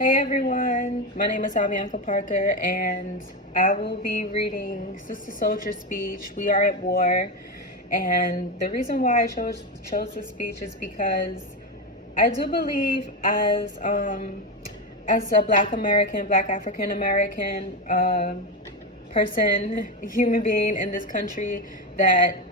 Hey everyone, my name is Avianca Parker and I will be reading Sister Soldier speech, We Are at War. And the reason why I chose this speech is because I do believe as a Black American, Black African American person, human being in this country, that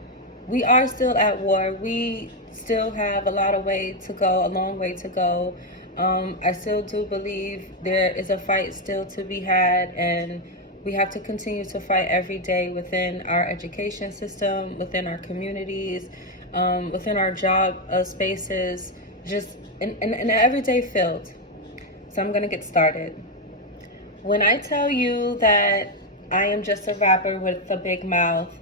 we are still at war. We still have a long way to go. I still do believe there is a fight still to be had, and we have to continue to fight every day within our education system, within our communities, within our job spaces, just in an everyday field. So I'm gonna get started. When I tell you that I am just a rapper with a big mouth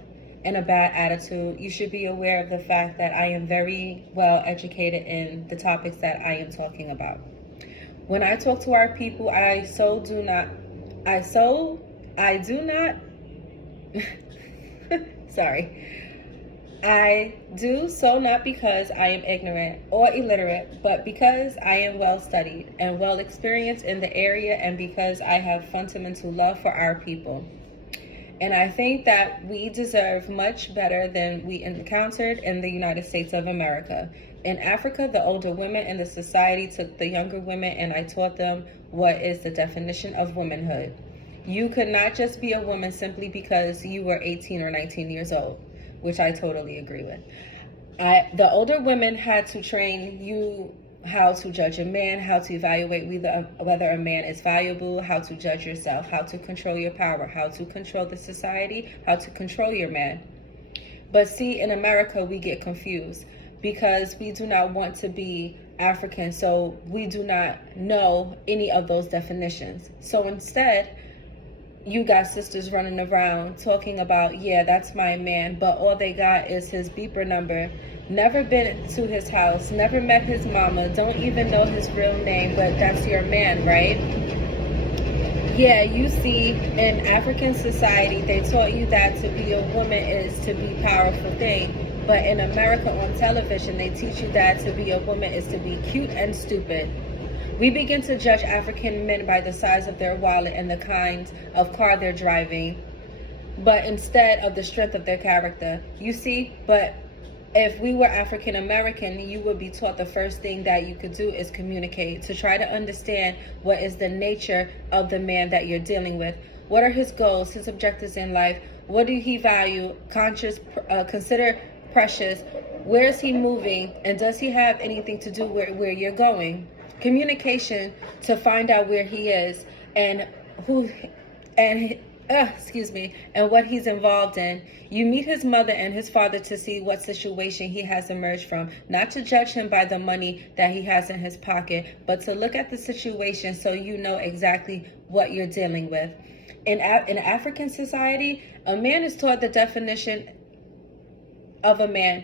and a bad attitude, you should be aware of the fact that I am very well educated in the topics that I am talking about. When I talk to our people, I do not, sorry. I do so not because I am ignorant or illiterate, but because I am well studied and well experienced in the area, and because I have fundamental love for our people. And I think that we deserve much better than we encountered in the United States of America. In Africa, the older women in the society took the younger women, and I taught them what is the definition of womanhood. You could not just be a woman simply because you were 18 or 19 years old, which I totally agree with. The older women had to train you how to judge a man, how to evaluate whether a man is valuable, how to judge yourself, how to control your power, how to control the society, how to control your man. But see, in America, we get confused because we do not want to be African, so we do not know any of those definitions. So instead, you got sisters running around talking about, yeah, that's my man, but all they got is his beeper number, never been to his house, never met his mama, don't even know his real name, but that's your man, right? Yeah, you see, in African society, they taught you that to be a woman is to be powerful thing. But in America on television, they teach you that to be a woman is to be cute and stupid. We begin to judge African men by the size of their wallet and the kind of car they're driving, but instead of the strength of their character. You see, but if we were African American, you would be taught the first thing that you could do is communicate, to try to understand what is the nature of the man that you're dealing with. What are his goals, his objectives in life? What do he value, consider precious? Where is he moving? And does he have anything to do where you're going? Communication to find out where he is and and what he's involved in. You meet his mother and his father to see what situation he has emerged from, not to judge him by the money that he has in his pocket, but to look at the situation so you know exactly what you're dealing with. In African society, a man is taught the definition of a man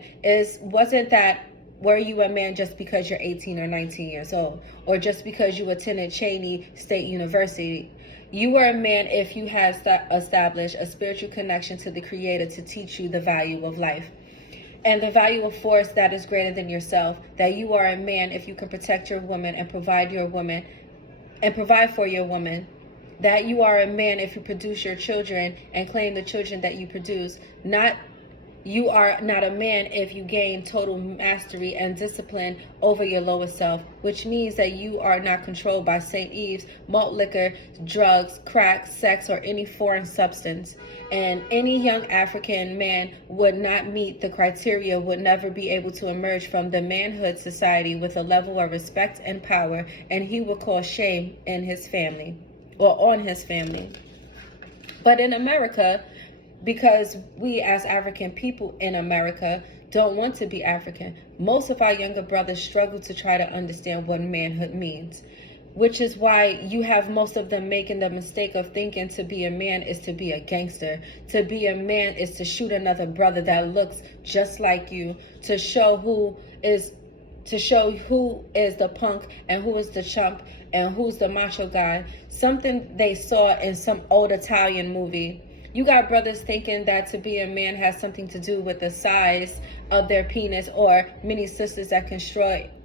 wasn't that were you a man just because you're 18 or 19 years old, or just because you attended Cheney State University. You were a man if you had established a spiritual connection to the Creator to teach you the value of life and the value of force that is greater than yourself. That you are a man if you can protect your woman and provide for your woman. That you are a man if you produce your children and claim the children that you produce. You are not a man if you gain total mastery and discipline over your lowest self, which means that you are not controlled by St. Eve's, malt liquor, drugs, crack, sex, or any foreign substance. And any young African man would not meet the criteria, would never be able to emerge from the manhood society with a level of respect and power, and he would cause shame in his family or on his family. But in America, because we as African people in America don't want to be African, most of our younger brothers struggle to try to understand what manhood means, which is why you have most of them making the mistake of thinking to be a man is to be a gangster. To be a man is to shoot another brother that looks just like you, to show who is the punk and who is the chump and who's the macho guy. Something they saw in some old Italian movie. You got brothers thinking that to be a man has something to do with the size of their penis, or many sisters that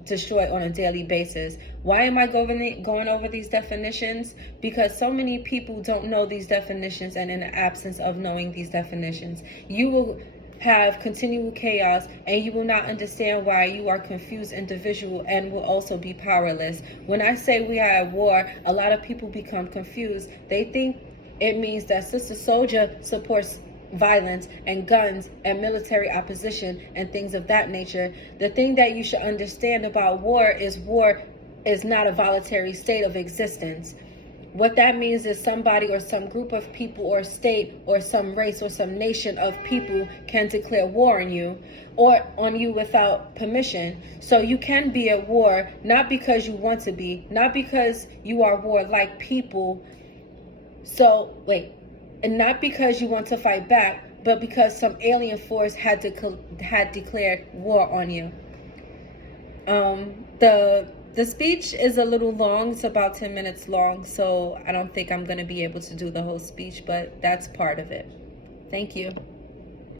destroy on a daily basis. Why am I going over these definitions? Because so many people don't know these definitions, and in the absence of knowing these definitions, you will have continual chaos, and you will not understand why you are confused individual and will also be powerless. When I say we are at war, a lot of people become confused. They think it means that Sister Soldier supports violence and guns and military opposition and things of that nature. The thing that you should understand about war is not a voluntary state of existence. What that means is somebody or some group of people or state or some race or some nation of people can declare war on you or on you without permission. So you can be at war not because you want to be, not because you are warlike people. And not because you want to fight back, but because some alien force had declared war on you. The speech is a little long. It's about 10 minutes long, so I don't think I'm going to be able to do the whole speech, but that's part of it. Thank you.